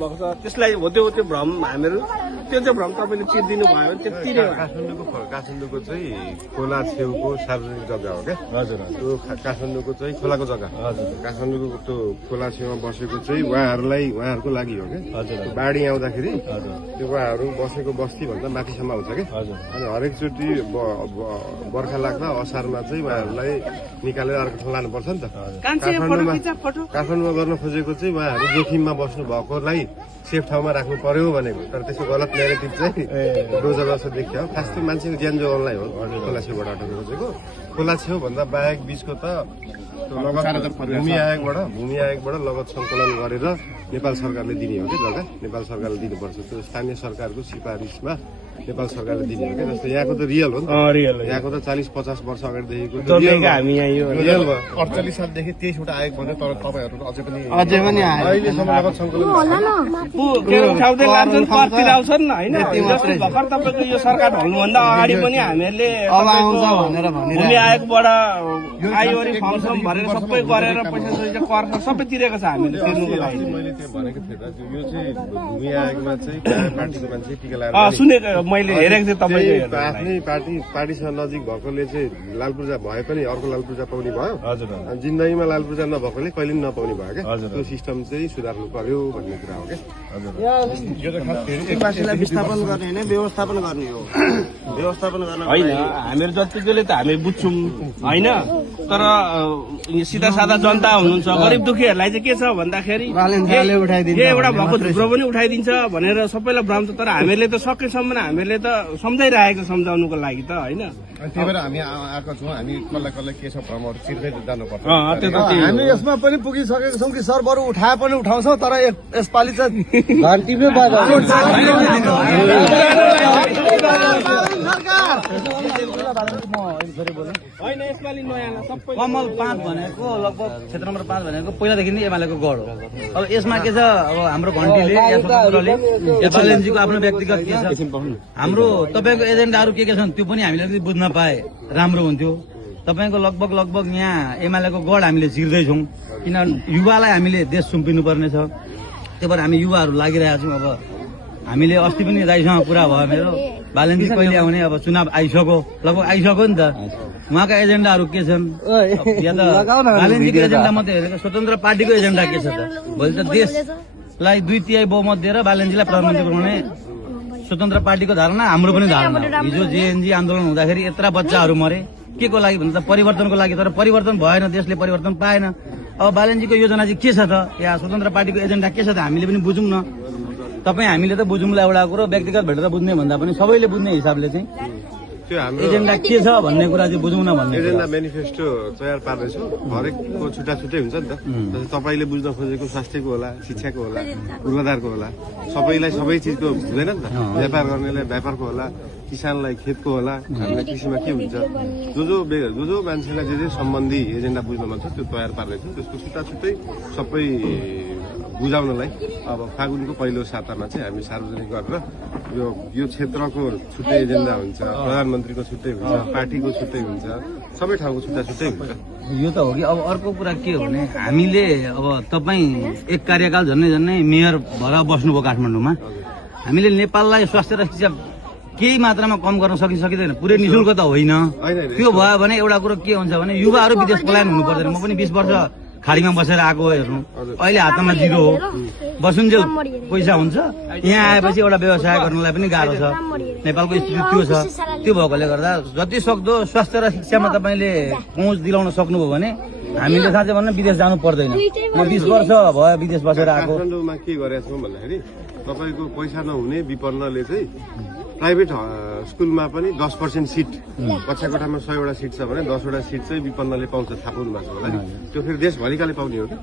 भएको छ त्यसलाई हो त्यो भ्रम हामीहरू त्यो चाहिँ भ्रम तपाईँले चिर्दिनु भयो भने त्यति नै काठमाडौँको चाहिँ खोला छेउको सार्वजनिक जग्गा हो क्या हजुर त्यो काठमाडौँको चाहिँ खोलाको जग्गा हजुर काठमाडौँको त्यो खोला छेउमा बसेको चाहिँ उहाँहरूको लागि हो क्या हजुर बाढी आउँदाखेरि त्यो उहाँहरू बसेको बस्ती भन्दा माथिसम्म आउँछ क्या हजुर अनि हरेकचोटि बर्खा लाग्दा असारमा चाहिँ उहाँहरूलाई निकालेर अर्को ठाउँ लानुपर्छ नि त काठमाडौँमा गर्न खोजेको चाहिँ उहाँहरू जोखिममा बस्नु भएकोलाई सेफ ठाउँमा राख्नु पर्यो भनेको तर त्यसको गलत नेगेटिभ चाहिँ डोजर जस्तो देखियो खास त्यो मान्छेको ज्यान जोगाउनलाई हो खोला छेउबाट हटाउनु खोजेको खोला छेउ भन्दा बाहेक बिचको त भूमि आयोगबाट लगत सङ्कलन गरेर नेपाल सरकारले दिने हो कि जग्गा नेपाल सरकारले दिनुपर्छ त्यो स्थानीय सरकारको सिफारिसमा नेपाल सरकारले दिने हो कि जस्तो यहाँको त रियल हो नि यहाँको त 40-50 वर्ष अगाडिदेखिको हामी रियल भयो 48 सालदेखि 23वटा आयोग भन्यो तर तपाईँहरू अझै पनि अहिलेसम्म लगत सङ्कलन आउँछन् होइन भर्खर तपाईँको यो सरकार ढल्नुभन्दा अगाडि पनि हामीहरूले भूमि आयोगबाट आइवरी फर्म भरेर सबै गरेर पैसा कर सबै तिरेको छ हामीले तिर्नुको लागि मैले त्यो भनेको थिएँ त यो चाहिँ भूमि आयोगमा चाहिँ पार्टीको मान्छे टिका लगाएर सुनेको मैले हेरेको थिएँ तपाईँले आफ्नै पार्टीसँग नजिक भएकोले चाहिँ लाल पूर्जा भए पनि अर्को लाल पूर्जा पाउने भयो हजुर जिन्दगीमा लाल पूर्जा नभएकोले कहिले पनि नपाउने भयो क्या त्यो सिस्टम चाहिँ सुधार्नु पर्यो भन्ने कुरा हो क्या विस्थापन गर्ने होइन व्यवस्थापन गर्ने हो व्यवस्थापन गर्न होइन हामीहरू जतिकोले त हामी बुझ्छौँ होइन तर सिधा सादा जनता हुनुहुन्छ गरिब दुखीहरूलाई चाहिँ के छ भन्दाखेरि एउटा भएको झुक्रो पनि उठाइदिन्छ भनेर सबैलाई भ्रम छ तर हामीहरूले त सकेसम्म हामीहरूले त सम्झाइरहेको सम्झाउनुको लागि त होइन त्यही भएर हामी आएको छौँ हामी कसलाई के छ भ्रमहरू चिर्दै जानुपर्छ हामी यसमा पनि पुगिसकेको छौँ कि सर बरु उठाए पनि उठाउँछौँ तर यसपालि चाहिँ कमल 5 भनेको लगभग क्षेत्र नम्बर 5 भनेको पहिलादेखि नै एमालेको गढ हो। अब यसमा के छ अब हाम्रो घन्टीले या स्वतन्त्रले या बालेनजीको आफ्नो व्यक्तिगत के छ हाम्रो तपाईँको एजेन्डाहरू के छन् त्यो पनि हामीले अलिकति बुझ्न पाए राम्रो हुन्थ्यो। तपाईँको लगभग यहाँ एमालेको गढ हामीले चिर्दैछौँ किन युवालाई हामीले देश सुम्पिनु पर्ने छ त्यही भएर हामी युवाहरू लागिरहेका छौँ। अब हामीले अस्ति पनि दाइसँग कुरा भयो मेरो बालेनजी कहिले आउने अब चुनाव आइसक्यो लगभग आइसक्यो नि त उहाँका एजेन्डाहरू के छन् या त बालेनजीको एजेन्डा मात्रै हेरेको स्वतन्त्र पार्टीको एजेन्डा के छ त भोलि त देशलाई 2/3 बहुमत दिएर बालेनजीलाई प्रधानमन्त्री बनाउने स्वतन्त्र पार्टीको धारणा हाम्रो पनि धारणा हिजो जेएनजी आन्दोलन हुँदाखेरि यत्रा बच्चाहरू मरे के को लागि भन्दा परिवर्तनको लागि तर परिवर्तन भएन देशले परिवर्तन पाएन। अब बालेनजीको योजना चाहिँ के छ त या स्वतन्त्र पार्टीको एजेन्डा के छ त हामीले पनि बुझौँ न तपाईँ हामीले त बुझौँला एउटा कुरो व्यक्तिगत भेटेर बुझ्ने भन्दा पनि सबैले बुझ्ने हिसाबले चाहिँ त्यो हाम्रो एजेन्डा के छ भन्ने कुरा चाहिँ बुझौँ न भन्ने एजेन्डा मेनिफेस्टो तयार पार्दैछु हरेकको छुट्टा छुट्टै हुन्छ नि त जस्तै तपाईँले बुझ्न खोजेको स्वास्थ्यको होला शिक्षाको होला पूर्वाधारको होला सबैलाई सबै चिजको हुँदैन नि त व्यापार गर्नेलाई व्यापारको होला किसानलाई खेतको होला हामीलाई कृषिमा के हुन्छ जो मान्छेलाई जे सम्बन्धी एजेन्डा बुझ्न मन छ त्यो तयार पार्दैछु त्यसको छुट्टा छुट्टै सबै बुझाउनलाई अब फागुनको पहिलो सातामा चाहिँ हामी सार्वजनिक गरेर यो क्षेत्रको छुट्टै एजेन्डा हुन्छ प्रधानमन्त्रीको छुट्टै हुन्छ पार्टीको छुट्टै हुन्छ सबै ठाउँको छुट्टा छुट्टै हुन्छ यो त हो कि अब अर्को कुरा के हो भने हामीले अब तपाईँ एक कार्यकाल झन्नै मेयर भएर बस्नुभयो काठमाडौँमा हामीले नेपाललाई स्वास्थ्य र शिक्षा केही मात्रामा कम गर्न सकिँदैन पुरै निशुल्क त होइन त्यो भयो भने एउटा कुरो के हुन्छ भने युवाहरू विदेश पलायन हुनु पर्दैन म पनि 20 वर्ष खाडीमा बसेर आएको हेर्नु अहिले हातमा जिरो हो बसुन्जेल पैसा हुन्छ यहाँ आएपछि एउटा व्यवसाय गर्नलाई पनि गाह्रो छ नेपालको स्थिति त्यो छ त्यो भएकोले गर्दा जति सक्दो स्वास्थ्य र शिक्षामा तपाईँले पहुँच दिलाउन सक्नुभयो भने हामीले साँच्चै भन्नु विदेश जानु पर्दैन म 20 वर्ष भयो विदेश बसेर आएको काठमाडौँमा के गरेको छौँ भन्दाखेरि तपाईँको पैसा नहुने विपन्नले चाहिँ प्राइभेट स्कुलमा पनि 10% सिट कक्षा कोठामा 100वटा सिट छ भने 10वटा सिट चाहिँ विपन्नले पाउँछ थाहा पाउनु भएको छ होला त्यो फेरि देशभरिकाले पाउने हो कि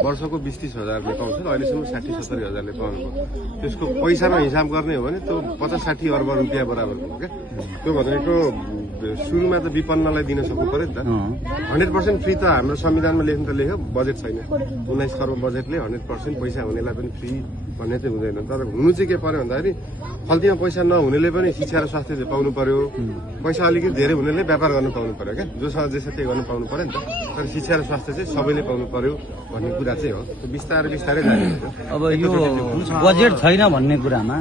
वर्षको 20-30 हजारले पाउँछ अहिलेसम्म 60-70 हजारले पाउनु त्यसको पैसामा हिसाब गर्ने हो भने त्यो 50-60 अर्ब रुपियाँ बराबरको हो क्या त्यो भनेको सुरुमा त विपन्नलाई दिन सक्नु पर्यो नि त 100% फ्री त हाम्रो संविधानमा लेख्नु त लेख्यो बजेट छैन 19 खर्ब बजेटले 100% पैसा हुनेलाई पनि फ्री भन्ने चाहिँ हुँदैन। तर हुनु चाहिँ के पर्यो भन्दाखेरि खल्तीमा पैसा नहुनेले पनि शिक्षा र स्वास्थ्य चाहिँ पाउनु पर्यो, पैसा अलिकति धेरै हुनेले व्यापार गर्न पाउनु पर्यो क्या, जोसँग जे छ त्यही गर्नु पाउनु पर्यो नि त। तर शिक्षा र स्वास्थ्य चाहिँ सबैले पाउनु पर्यो भन्ने कुरा चाहिँ हो। बिस्तारै बिस्तारै जाने हुन्छ। अब यो बजेट छैन भन्ने कुरामा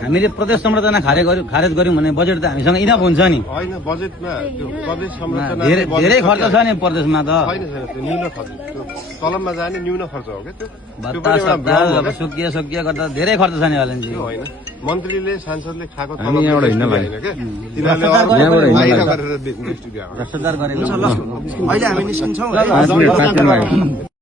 हामीले प्रदेश संरचना खारेज गर्यौँ भने बजेट त हामीसँग इनफ हुन्छ नि। होइन बजेटमा त्यो प्रदेश संरचना धेरै खर्च छ नि प्रदेशमा त। छैन छैन त्यो न्यून खर्च, त्यो कलममा जाने न्यून खर्च हो क्या त्यो। त्यो भत्ता पनि एउटा सत्ता भ्रम हो अब क्या। सुकिया गर्दा धेरै खर्च छ नि वालेन्जी। त्यो होइन मन्त्रीले सांसदले खाएको तलब होइन क्या, तिनीहरूले अरू बाहिर गरेर बेच्नु भ्रष्टाचार गरेको अहिले हामी निस्किन्छौँ है।